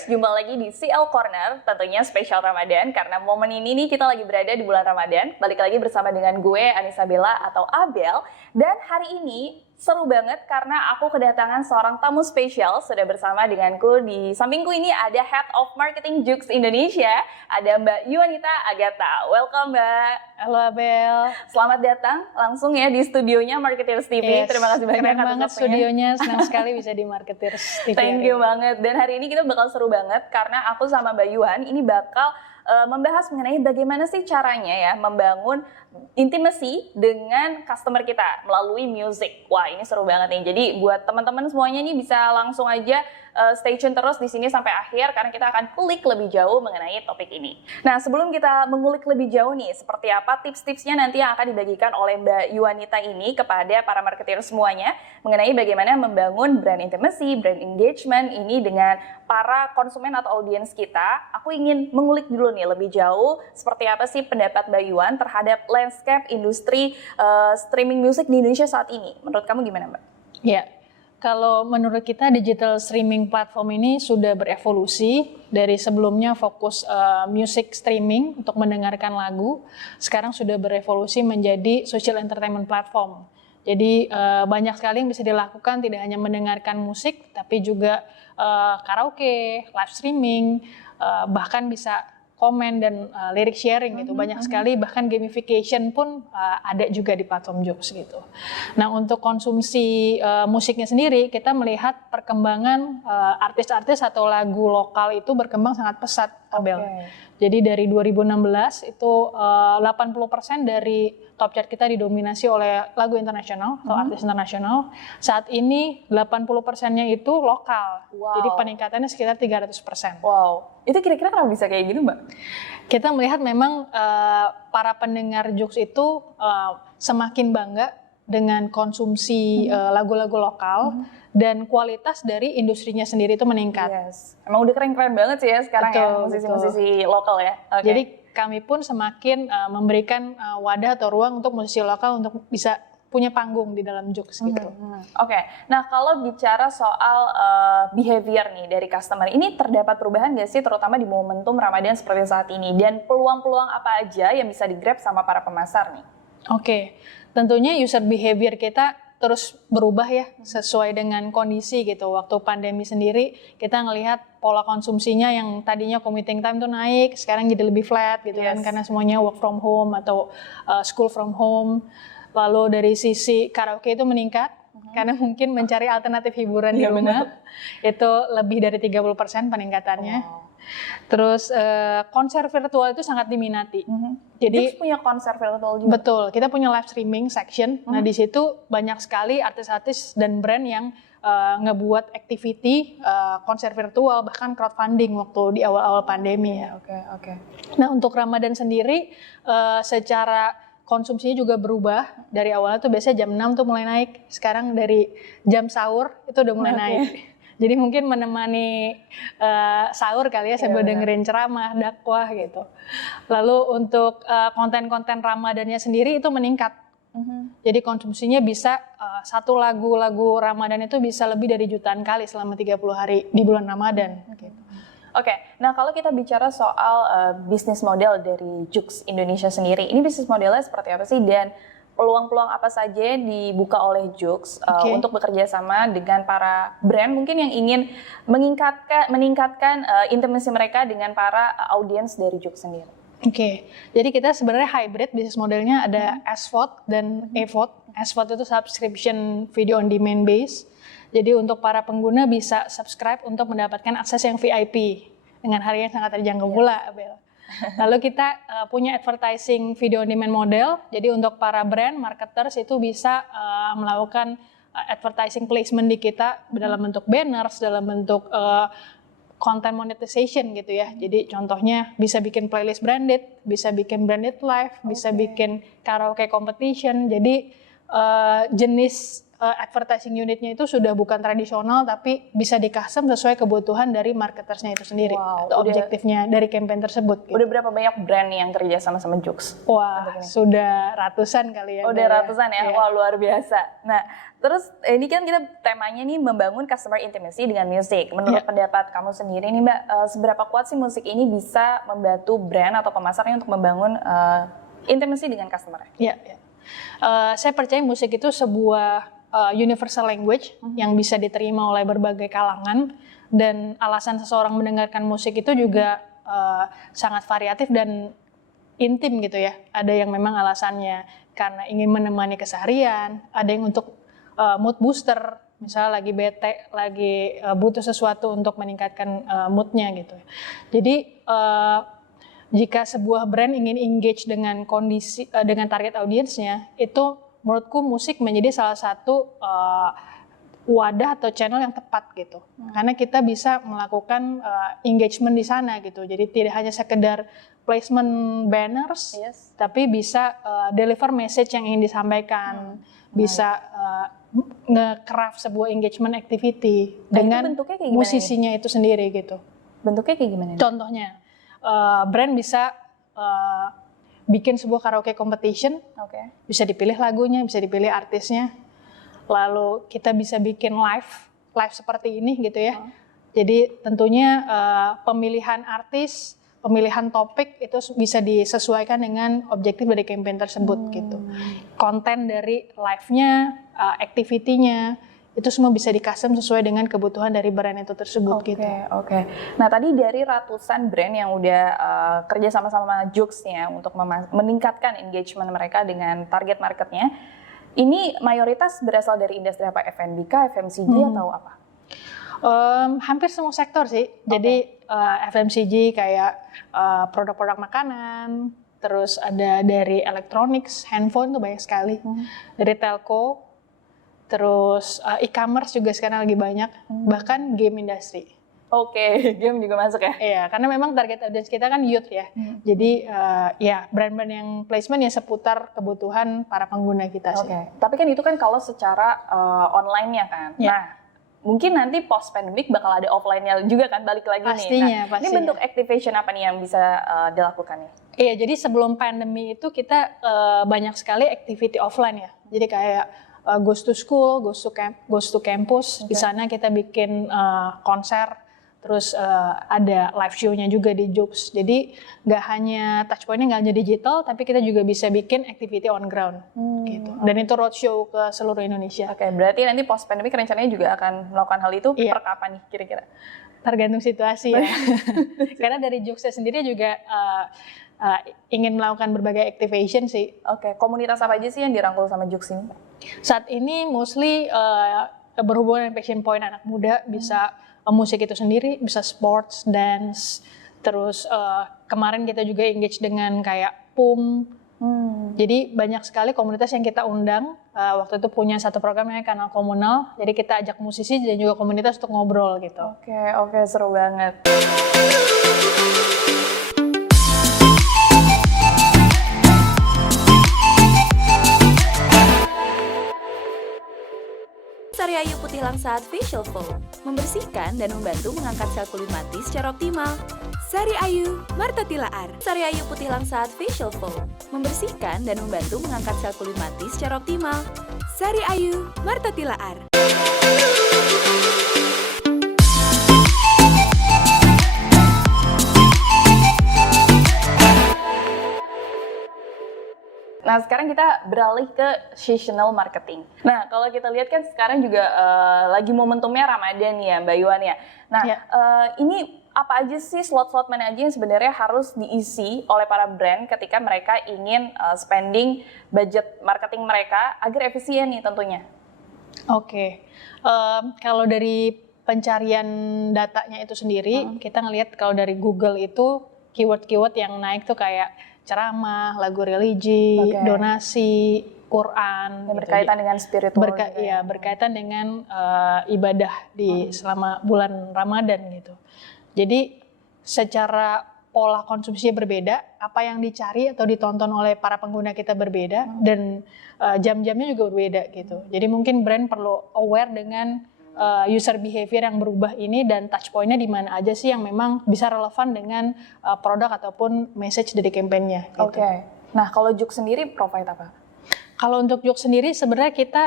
Marketeers, jumpa lagi di CL Corner, tentunya spesial Ramadan karena momen ini nih kita lagi berada di bulan Ramadan. Balik lagi bersama dengan gue Anissa Bella atau Abel, dan hari ini seru banget karena aku kedatangan seorang tamu spesial. Sudah bersama denganku di sampingku ini ada Head of Marketing Joox Indonesia, ada Mbak Yuanita Agatha. Welcome Mbak. Halo Abel. Selamat datang langsung ya di studionya Marketeers TV. Yes, Terima kasih banyak keren atas banget waktunya. studionya, senang sekali bisa di Marketeers TV. Thank you banget. Dan hari ini kita bakal seru banget karena aku sama Mbak Yuan ini bakal membahas mengenai bagaimana sih caranya ya membangun intimacy dengan customer kita melalui music. Wah, ini seru banget nih. Jadi buat teman-teman semuanya nih bisa langsung aja stay tune terus di sini sampai akhir karena kita akan kulik lebih jauh mengenai topik ini. Nah, sebelum kita mengulik lebih jauh nih, seperti apa tips-tipsnya nanti yang akan dibagikan oleh Mbak Yuanita ini kepada para marketer semuanya mengenai bagaimana membangun brand intimacy, brand engagement ini dengan para konsumen atau audiens kita. Aku ingin mengulik dulu nih lebih jauh seperti apa sih pendapat Mbak Yuan terhadap landscape industri streaming music di Indonesia saat ini. Menurut kamu gimana, Mbak? Ya, kalau menurut kita digital streaming platform ini sudah berevolusi dari sebelumnya fokus music streaming untuk mendengarkan lagu, sekarang sudah berevolusi menjadi social entertainment platform. Jadi banyak sekali yang bisa dilakukan, tidak hanya mendengarkan musik, tapi juga karaoke, live streaming, bahkan bisa komen dan lirik sharing gitu, banyak sekali, bahkan gamification pun ada juga di platform Joox gitu. Nah, untuk konsumsi musiknya sendiri, kita melihat perkembangan artis-artis atau lagu lokal itu berkembang sangat pesat, Abel. Jadi dari 2016 itu 80% dari top chart kita didominasi oleh lagu internasional atau artis internasional. Saat ini 80%-nya itu lokal. Wow. Jadi peningkatannya sekitar 300%. Wow, itu kira-kira kenapa bisa kayak gitu, Mbak? Kita melihat memang para pendengar Joox itu semakin bangga dengan konsumsi lagu-lagu lokal dan kualitas dari industrinya sendiri itu meningkat. Yes, emang udah keren-keren banget sih ya sekarang Betul, ya musisi-musisi lokal ya. Okay. Jadi kami pun semakin memberikan wadah atau ruang untuk musisi lokal untuk bisa punya panggung di dalam Joox gitu. Oke, nah kalau bicara soal behavior nih dari customer, ini terdapat perubahan nggak sih terutama di momentum Ramadan seperti saat ini? Dan peluang-peluang apa aja yang bisa di-grab sama para pemasar nih? Oke, tentunya user behavior kita terus berubah ya sesuai dengan kondisi gitu. Waktu pandemi sendiri kita ngelihat pola konsumsinya yang tadinya commuting time tuh naik, sekarang jadi lebih flat gitu kan karena semuanya work from home atau school from home. Lalu dari sisi karaoke itu meningkat karena mungkin mencari alternatif hiburan di rumah. Itu lebih dari 30% peningkatannya. Wow. Terus konser virtual itu sangat diminati. Jadi Joox punya konser virtual juga. Betul, kita punya live streaming section. Nah, di situ banyak sekali artis-artis dan brand yang ngebuat activity konser virtual, bahkan crowdfunding waktu di awal-awal pandemi ya. Oke. Nah, untuk Ramadan sendiri secara konsumsinya juga berubah. Dari awalnya tuh biasanya jam 6 tuh mulai naik. Sekarang dari jam sahur itu udah mulai naik. Jadi mungkin menemani sahur kali ya sambil dengerin ceramah, dakwah gitu. Lalu untuk konten-konten Ramadannya sendiri itu meningkat. Jadi konsumsinya bisa satu lagu Ramadan itu bisa lebih dari jutaan kali selama 30 hari di bulan Ramadan. Gitu. Oke, nah kalau kita bicara soal bisnis model dari Joox Indonesia sendiri, ini bisnis modelnya seperti apa sih dan peluang-peluang apa saja yang dibuka oleh Joox untuk bekerja sama dengan para brand mungkin yang ingin meningkatkan intimacy mereka dengan para audiens dari Joox sendiri? Oke, jadi kita sebenarnya hybrid bisnis modelnya ada SVOD dan AVOD. SVOD itu subscription video on demand base. Jadi untuk para pengguna bisa subscribe untuk mendapatkan akses yang VIP dengan harga yang sangat terjangkau pula, Abel. Lalu kita punya advertising video on demand model. Jadi untuk para brand marketers itu bisa melakukan advertising placement di kita dalam bentuk banners, dalam bentuk content monetization gitu ya. Jadi contohnya bisa bikin playlist branded, bisa bikin branded live, bisa bikin karaoke competition. Jadi jenis advertising unitnya itu sudah bukan tradisional tapi bisa di custom sesuai kebutuhan dari marketersnya itu sendiri atau objektifnya dari campaign tersebut. Gitu. Udah berapa banyak brand yang kerja sama Joox? Wah, sudah ratusan kali ya. Udah ratusan ya, wah luar biasa. Nah, terus ini kan kita temanya nih membangun customer intimacy dengan musik. Menurut pendapat kamu sendiri nih Mbak, seberapa kuat sih musik ini bisa membantu brand atau pemasarnya untuk membangun intimacy dengan customer? Saya percaya musik itu sebuah universal language yang bisa diterima oleh berbagai kalangan, dan alasan seseorang mendengarkan musik itu juga sangat variatif dan intim gitu ya. Ada yang memang alasannya karena ingin menemani keseharian, ada yang untuk mood booster, misalnya lagi bete, lagi butuh sesuatu untuk meningkatkan moodnya gitu. Jadi jika sebuah brand ingin engage dengan kondisi dengan target audiensnya, itu menurutku musik menjadi salah satu wadah atau channel yang tepat gitu. Karena kita bisa melakukan engagement di sana gitu. Jadi tidak hanya sekedar placement banners, tapi bisa deliver message yang ingin disampaikan, bisa nge-craft sebuah engagement activity dengan musisinya itu sendiri gitu. Bentuknya kayak gimana? Contohnya, brand bisa bikin sebuah karaoke competition, bisa dipilih lagunya, bisa dipilih artisnya, lalu kita bisa bikin live seperti ini gitu ya. Jadi tentunya pemilihan artis, pemilihan topik itu bisa disesuaikan dengan objektif dari campaign tersebut gitu. Konten dari live-nya, activity-nya, itu semua bisa di-custom sesuai dengan kebutuhan dari brand itu tersebut gitu. Oke. Nah tadi dari ratusan brand yang udah kerja sama-sama Joox ya untuk meningkatkan engagement mereka dengan target marketnya, ini mayoritas berasal dari industri apa? F&B kah, FMCG atau apa? Hampir semua sektor sih. Jadi FMCG kayak produk-produk makanan, terus ada dari electronics, handphone tuh banyak sekali, dari telco. Terus e-commerce juga sekarang lagi banyak, bahkan game industry. Game juga masuk ya? Iya, karena memang target audience kita kan youth ya. Jadi ya brand-brand yang placement ya seputar kebutuhan para pengguna kita sih. Tapi kan itu kan kalau secara online-nya kan. Nah, mungkin nanti post pandemic bakal ada offline-nya juga kan, balik lagi nih. Nah, ini bentuk activation apa nih yang bisa dilakukan nih? Iya, jadi sebelum pandemi itu kita banyak sekali activity offline ya. Jadi kayak goes to school, goes to campus. Di sana kita bikin konser, terus ada live show-nya juga di Joox. Jadi nggak hanya touchpoint-nya nggak hanya digital, tapi kita juga bisa bikin activity on ground gitu. Dan itu roadshow ke seluruh Indonesia. Berarti nanti post pandemic rencananya juga akan melakukan hal itu per kapan nih kira-kira? Tergantung situasi ya. Karena dari Joox sendiri juga ingin melakukan berbagai activation sih. Komunitas apa aja sih yang dirangkul sama Joox ini? Saat ini mostly berhubungan dengan passion point anak muda, bisa musik itu sendiri, bisa sports, dance, terus kemarin kita juga engage dengan kayak PUM. Jadi banyak sekali komunitas yang kita undang. Waktu itu punya satu program namanya Kanal Komunal, jadi kita ajak musisi dan juga komunitas untuk ngobrol gitu. Oke, seru banget. Sari Ayu Putih Langsat Facial Foam membersihkan dan membantu mengangkat sel kulit mati secara optimal. Sari Ayu Marta Tilaar. Sari Ayu Putih Langsat Facial Foam membersihkan dan membantu mengangkat sel kulit mati secara optimal. Sari Ayu Marta Tilaar. Nah, sekarang kita beralih ke seasonal marketing. Nah, kalau kita lihat kan sekarang juga lagi momentumnya Ramadan ya, Mbak Yuan ya. Nah, ini apa aja sih slot-slot mana aja yang sebenarnya harus diisi oleh para brand ketika mereka ingin spending budget marketing mereka agar efisien nih tentunya? Kalau dari pencarian datanya itu sendiri, kita ngelihat kalau dari Google itu keyword-keyword yang naik tuh kayak ceramah, lagu religi, donasi, Quran, berkaitan dengan spiritual. Berkaitan dengan ibadah di selama bulan Ramadan gitu. Jadi secara pola konsumsinya berbeda, apa yang dicari atau ditonton oleh para pengguna kita berbeda, dan jam-jamnya juga berbeda gitu. Jadi mungkin brand perlu aware dengan user behavior yang berubah ini, dan touch point-nya di mana aja sih yang memang bisa relevan dengan produk ataupun message dari campaign-nya. Gitu. Oke. Nah, kalau Juk sendiri provide apa? Kalau untuk Juk sendiri sebenarnya kita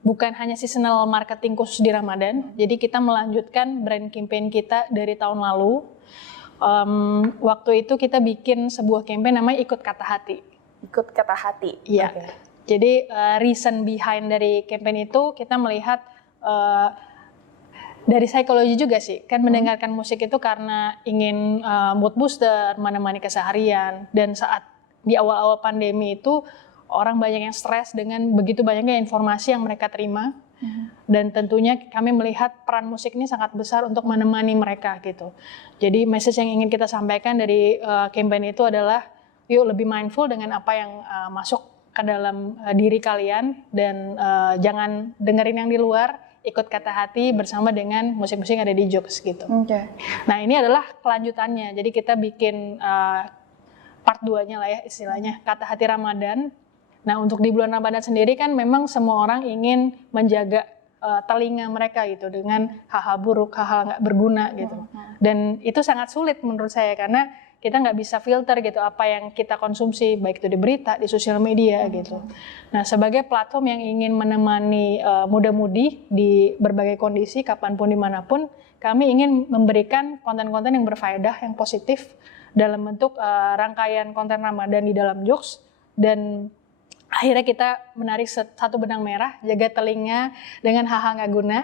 bukan hanya seasonal marketing khusus di Ramadan, jadi kita melanjutkan brand campaign kita dari tahun lalu. Waktu itu kita bikin sebuah campaign namanya Ikut Kata Hati. Ikut Kata Hati. Iya. Okay. Jadi reason behind dari campaign itu kita melihat dari psikologi juga sih. Kan mendengarkan musik itu karena ingin mood booster, menemani keseharian, dan saat di awal-awal pandemi itu orang banyak yang stres dengan begitu banyaknya informasi yang mereka terima. Dan tentunya kami melihat peran musik ini sangat besar untuk menemani mereka gitu. Jadi message yang ingin kita sampaikan dari campaign itu adalah yuk lebih mindful dengan apa yang masuk ke dalam diri kalian, dan jangan dengerin yang di luar, ikut kata hati bersama dengan musik-musik yang ada di Joox gitu. Okay. Nah ini adalah kelanjutannya. Jadi kita bikin part 2-nya lah ya istilahnya, Kata Hati Ramadan. Nah untuk di bulan Ramadan sendiri kan memang semua orang ingin menjaga telinga mereka gitu dengan hal-hal buruk, hal-hal nggak berguna gitu. Dan itu sangat sulit menurut saya karena kita nggak bisa filter gitu apa yang kita konsumsi, baik itu di berita, di sosial media gitu. Nah sebagai platform yang ingin menemani muda-mudi di berbagai kondisi, kapanpun, dimanapun, kami ingin memberikan konten-konten yang berfaedah, yang positif dalam bentuk rangkaian konten Ramadan di dalam Joox, dan akhirnya kita menarik satu benang merah, jaga telinga dengan hal-hal nggak guna,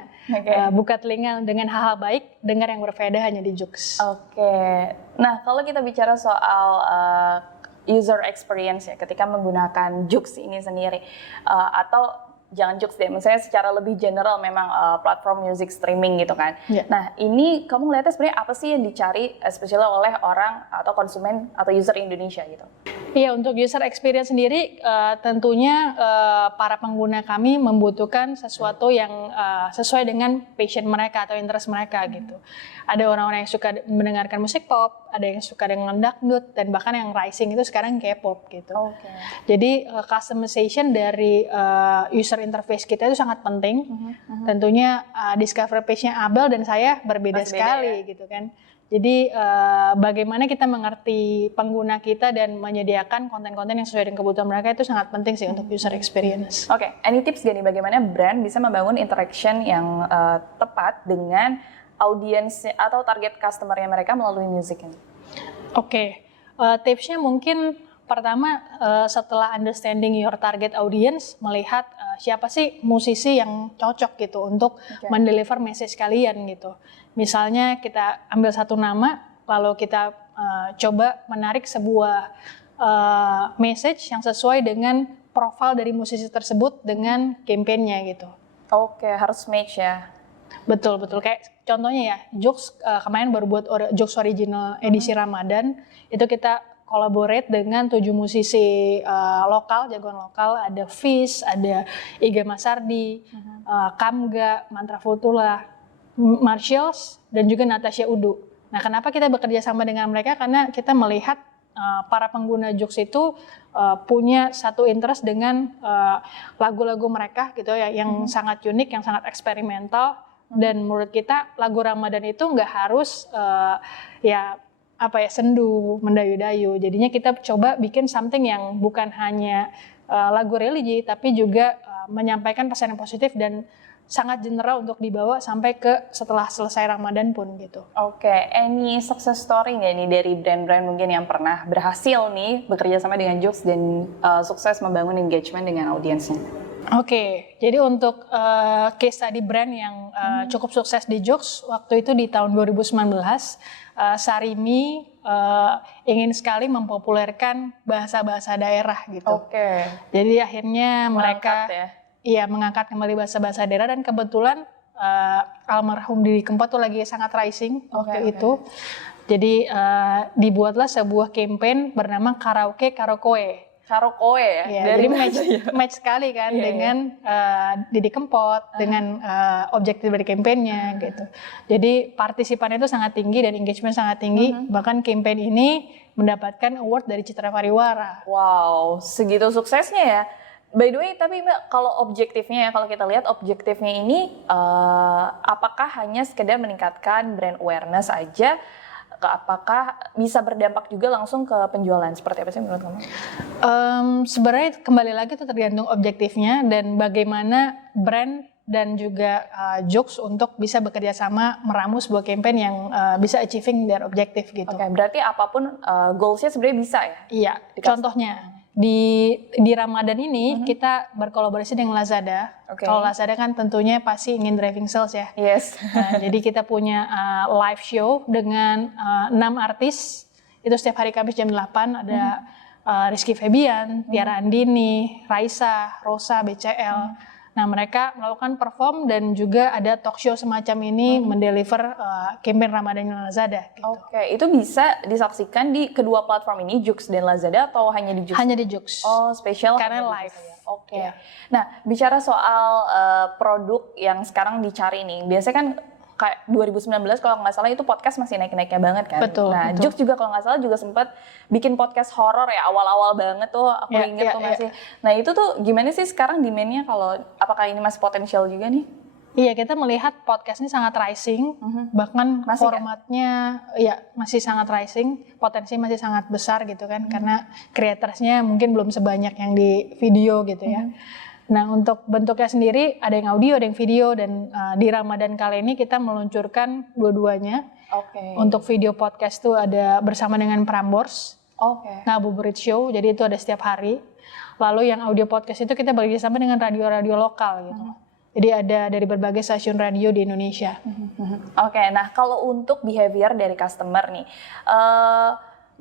buka telinga dengan hal-hal baik, dengar yang berfaedah hanya di Joox. Oke. Nah, kalau kita bicara soal user experience ya, ketika menggunakan Joox ini sendiri, atau jangan Joox deh, misalnya secara lebih general memang platform music streaming gitu kan. Yeah. Nah, ini kamu ngeliatnya sebenarnya apa sih yang dicari, especially oleh orang atau konsumen atau user Indonesia gitu? Iya, untuk user experience sendiri tentunya para pengguna kami membutuhkan sesuatu yang sesuai dengan passion mereka atau interest mereka gitu. Ada orang-orang yang suka mendengarkan musik pop, ada yang suka dengan dangdut, dan bahkan yang rising itu sekarang K-pop gitu. Okay. Jadi customization dari user interface kita itu sangat penting. Tentunya discover page-nya Abel dan saya berbeda sekali ya? Gitu kan. Jadi bagaimana kita mengerti pengguna kita dan menyediakan konten-konten yang sesuai dengan kebutuhan mereka itu sangat penting sih untuk user experience. Oke, any tips gak nih bagaimana brand bisa membangun interaction yang tepat dengan audiens atau target customer-nya mereka melalui musik ini? Oke, tipsnya mungkin pertama setelah understanding your target audience, melihat siapa sih musisi yang cocok gitu untuk mendeliver message kalian gitu. Misalnya kita ambil satu nama, lalu kita coba menarik sebuah message yang sesuai dengan profil dari musisi tersebut dengan campaign-nya gitu. Oke, harus match ya. Betul. Kayak contohnya ya, Joox kemarin baru buat Joox original edisi Ramadan, itu kita collaborate dengan 7 musisi lokal, jagoan lokal, ada Fish, ada Iga Masardi, Kamga, Mantra Futula, Marshalls, dan juga Natasha Udu. Nah, kenapa kita bekerja sama dengan mereka? Karena kita melihat para pengguna Joox itu punya satu interest dengan lagu-lagu mereka gitu ya, yang sangat unik, yang sangat eksperimental, dan menurut kita lagu Ramadan itu nggak harus sendu, mendayu-dayu. Jadinya kita coba bikin something yang bukan hanya lagu religi, tapi juga menyampaikan pesan yang positif dan sangat general untuk dibawa sampai ke setelah selesai Ramadan pun gitu. Oke, any success story nggak nih dari brand-brand mungkin yang pernah berhasil nih bekerja sama dengan Joox dan sukses membangun engagement dengan audiensnya? Oke, jadi untuk case study brand yang cukup sukses di Joox waktu itu di tahun 2019, Sarimi ingin sekali mempopulerkan bahasa-bahasa daerah gitu. Oke. Jadi akhirnya mereka mengangkat kembali bahasa-bahasa daerah, dan kebetulan almarhum Didi Kempot tuh lagi sangat rising waktu itu. Jadi dibuatlah sebuah campaign bernama Karaoke Karakoe. Charo Koe ya? Ya, dari jadi match sekali kan dengan Didi Kempot, dengan objektif dari kampanyenya gitu. Jadi partisipan itu sangat tinggi dan engagement sangat tinggi. Bahkan campaign ini mendapatkan award dari Citra Pariwara. Wow, segitu suksesnya ya. By the way, tapi Mbak, kalau objektifnya ya, kalau kita lihat objektifnya ini apakah hanya sekedar meningkatkan brand awareness aja? Apakah bisa berdampak juga langsung ke penjualan? Seperti apa sih menurut kamu? Sebenarnya kembali lagi itu tergantung objektifnya dan bagaimana brand dan juga Joox untuk bisa bekerja sama meramu sebuah campaign yang bisa achieving their objective gitu. Oke, berarti apapun goals-nya sebenarnya bisa ya? Iya, contohnya di Ramadan ini kita berkolaborasi dengan Lazada. Kalau Lazada kan tentunya pasti ingin driving sales ya. Yes. Nah, jadi kita punya live show dengan 6 artis. Itu setiap hari Kamis jam 8 ada Rizky Febian, Tiara Andini, Raisa, Rosa, BCL. Nah, mereka melakukan perform dan juga ada talk show semacam ini mendeliver campaign Ramadan Lazada. Gitu. Oke, itu bisa disaksikan di kedua platform ini, Joox dan Lazada, atau hanya di Joox? Hanya di Joox. Oh, spesial karena live. Oke. Ya. Nah, bicara soal produk yang sekarang dicari nih, biasanya kan kayak 2019 kalau nggak salah itu podcast masih naik-naiknya banget kan. Betul. Nah, betul. Joox juga kalau nggak salah juga sempat bikin podcast horor ya, awal-awal banget tuh aku inget tuh masih. Nah, itu tuh gimana sih sekarang demand-nya, kalau apakah ini masih potensial juga nih? Iya, kita melihat podcast ini sangat rising, bahkan masih formatnya masih sangat rising, potensi masih sangat besar gitu kan, karena creatorsnya mungkin belum sebanyak yang di video gitu ya. Nah, untuk bentuknya sendiri ada yang audio, ada yang video, dan di Ramadan kali ini kita meluncurkan dua-duanya. Untuk video podcast tuh ada bersama dengan Prambors, Ngabuburit Show, jadi itu ada setiap hari. Lalu yang audio podcast itu kita bekerjasama dengan radio-radio lokal gitu. Jadi ada dari berbagai stasiun radio di Indonesia. Nah kalau untuk behavior dari customer nih,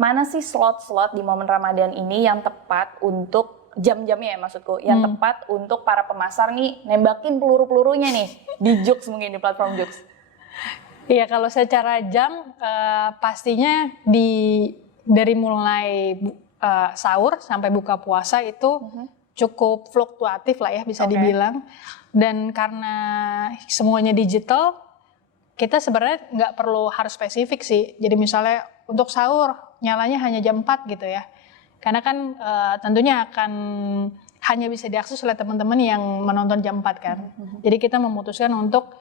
mana sih slot-slot di momen Ramadan ini yang tepat untuk jam-jamnya ya maksudku, yang tepat untuk para pemasar nih nembakin peluru-pelurunya nih di Joox, mungkin di platform Joox? Iya, kalau secara jam pastinya dari mulai sahur sampai buka puasa itu cukup fluktuatif lah ya bisa dibilang. Dan karena semuanya digital, kita sebenarnya nggak perlu harus spesifik sih. Jadi misalnya untuk sahur nyalanya hanya jam 4 gitu ya. Karena kan tentunya akan hanya bisa diakses oleh teman-teman yang menonton jam 4 kan. Jadi kita memutuskan untuk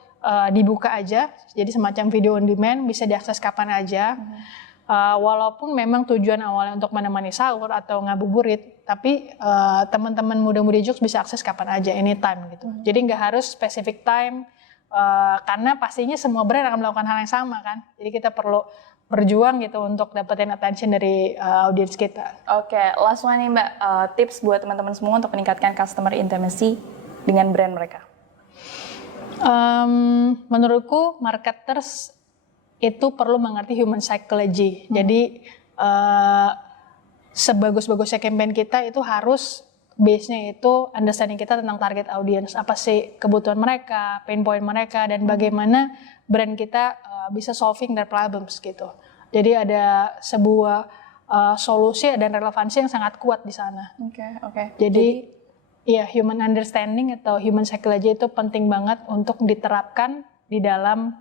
dibuka aja, jadi semacam video on demand, bisa diakses kapan aja. Walaupun memang tujuan awalnya untuk menemani sahur atau ngabuburit, tapi teman-teman muda-mudi Joox bisa akses kapan aja, anytime gitu. Jadi nggak harus specific time, karena pastinya semua brand akan melakukan hal yang sama kan. Jadi kita perlu berjuang gitu untuk dapetin attention dari audiens kita. Last one nih Mbak, tips buat teman-teman semua untuk meningkatkan customer intimacy dengan brand mereka. Menurutku marketers itu perlu mengerti human psychology. Jadi sebagus-bagusnya campaign kita itu harus base-nya itu understanding kita tentang target audience, apa sih kebutuhan mereka, pain point mereka, dan bagaimana brand kita bisa solving their problems gitu. Jadi ada sebuah solusi dan relevansi yang sangat kuat di sana. Jadi ya, human understanding atau human psychology itu penting banget untuk diterapkan di dalam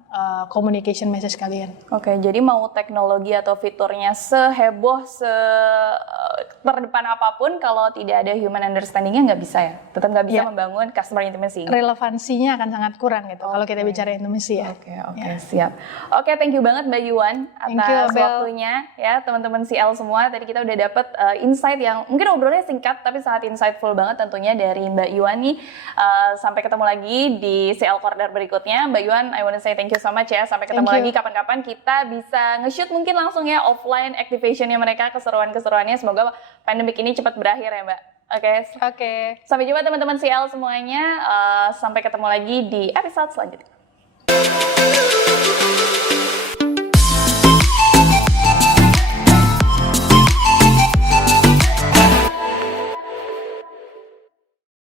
communication message kalian. Jadi mau teknologi atau fiturnya seheboh, terdepan apapun, kalau tidak ada human understanding-nya nggak bisa ya? Tetap nggak bisa membangun customer intimacy. Relevansinya akan sangat kurang gitu kalau kita bicara intimacy ya. Siap. Thank you banget Mbak Yuan atas waktunya ya, teman-teman CL semua. Tadi kita udah dapet insight yang mungkin obrolnya singkat tapi sangat insightful banget tentunya dari Mbak Yuan nih. Sampai ketemu lagi di CL Corner berikutnya. Mbak Yuan, I want to say thank you so much ya. Sampai ketemu lagi kapan-kapan kita bisa nge-shoot mungkin langsung ya offline activation-nya mereka, keseruan-keseruannya. Semoga pandemik ini cepat berakhir ya Mbak. Sampai jumpa teman-teman CL semuanya. Sampai ketemu lagi di episode selanjutnya.